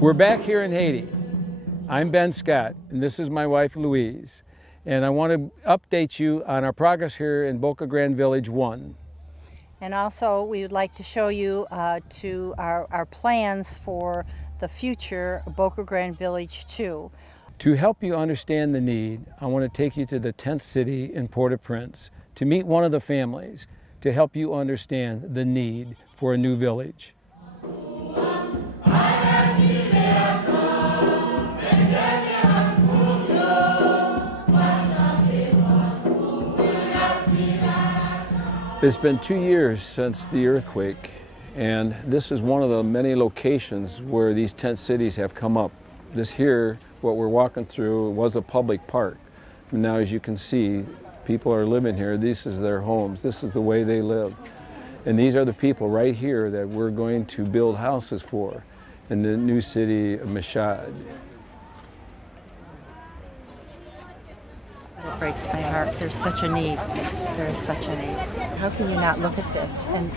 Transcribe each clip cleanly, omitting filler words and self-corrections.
We're back here in Haiti. I'm Ben Scott, and this is my wife Louise. And I want to update you on our progress here in Boca Grande Village 1. And also we would like to show you to our plans for the future Boca Grande Village 2. To help you understand the need, I want to take you to the 10th city in Port-au-Prince to meet one of the families to help you understand the need for a new village. It's been 2 years since the earthquake, and this is one of the many locations where these tent cities have come up. This here, what we're walking through, was a public park. And now, as you can see, people are living here. This is their homes. This is the way they live. And these are the people right here that we're going to build houses for in the new city of Mashhad. It breaks my heart. There's such a need. There is such a need. How can you not look at this and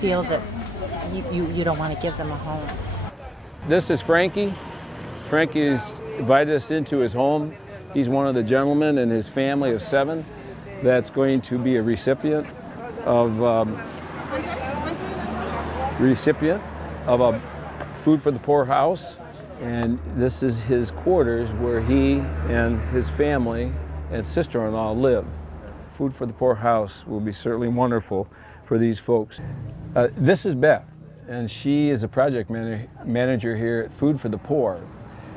feel that you don't want to give them a home? This is Frankie. Frankie's invited us into his home. He's one of the gentlemen in his family of 7 that's going to be a recipient of a Food for the Poor house. And this is his quarters where he and his family and sister-in-law live. Food for the Poor house will be certainly wonderful for these folks. This is Beth, and she is a project manager here at Food for the Poor.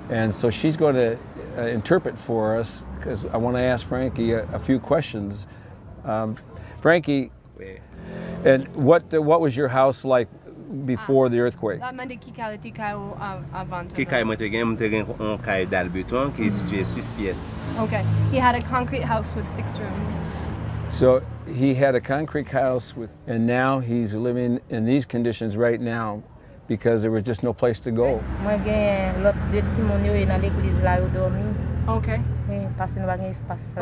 And so she's going to interpret for us, because I want to ask Frankie a few questions. Frankie, and what was your house like before the earthquake? Okay. He had a concrete house with 6 rooms. So he had a concrete house and now he's living in these conditions right now because there was just no place to go. Okay.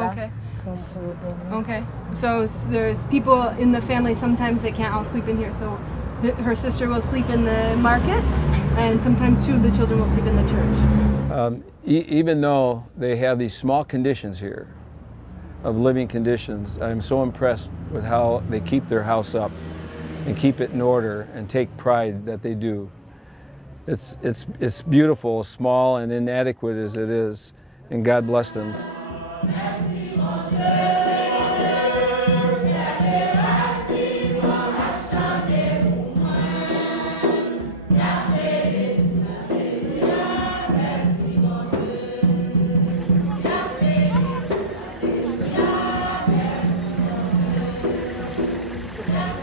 Okay. Okay. So there's people in the family sometimes they can't all sleep in here. So her sister will sleep in the market, and sometimes 2 of the children will sleep in the church. Even though they have these small conditions here, of living conditions, I'm so impressed with how they keep their house up and keep it in order and take pride that they do. It's beautiful, small and inadequate as it is, and God bless them.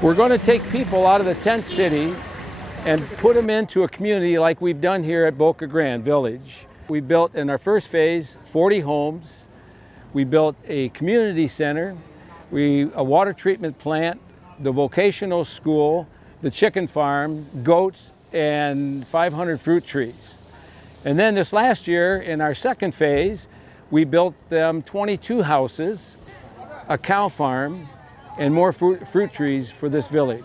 We're going to take people out of the tent city and put them into a community like we've done here at Boca Grande Village. We built in our first phase 40 homes. We built a community center, a water treatment plant, the vocational school, the chicken farm, goats, and 500 fruit trees. And then this last year, in our second phase, we built them 22 houses, a cow farm, and more fruit trees for this village.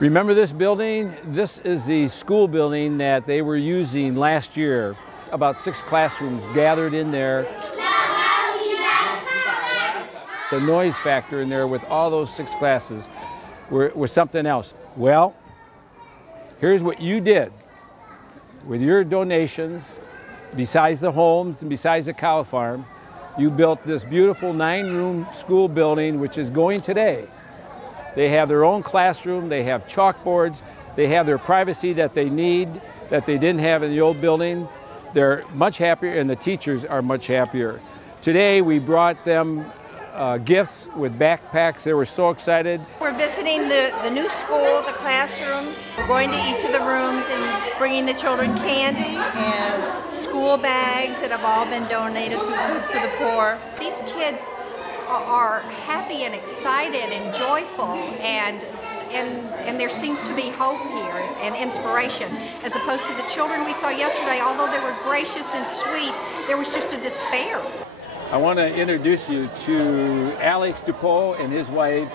Remember this building? This is the school building that they were using last year. About 6 classrooms gathered in there. The noise factor in there with all those 6 classes was something else. Well, here's what you did with your donations, besides the homes and besides the cow farm. You built this beautiful 9-room school building, which is going today. They have their own classroom, they have chalkboards, they have their privacy that they need, that they didn't have in the old building. They're much happier, and the teachers are much happier. Today we brought them gifts with backpacks. They were so excited. We're visiting the new school, the classrooms. We're going to each of the rooms and bringing the children candy and school bags that have all been donated to Food for the Poor. These kids are happy and excited and joyful, and there seems to be hope here and inspiration, as opposed to the children we saw yesterday. Although they were gracious and sweet, there was just a despair. I want to introduce you to Alex DuPaul and his wife,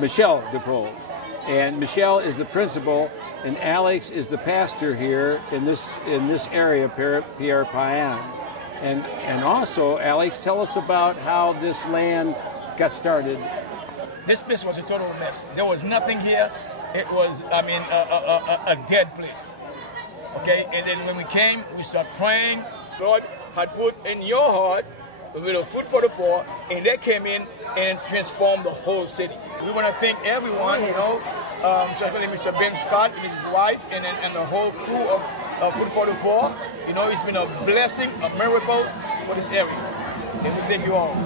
Michelle DuPaul. And Michelle is the principal, and Alex is the pastor here in this area, Pierre Payan. And also, Alex, tell us about how this land got started. This place was a total mess. There was nothing here. It was, I mean, a dead place. Okay, and then when we came, we started praying. God had put in your heart a little food for the poor, and they came in and transformed the whole city. We want to thank everyone, you know, especially Mr. Ben Scott and his wife, and the whole crew of Food for the Poor. You know, it's been a blessing, a miracle for this area. And we thank you all.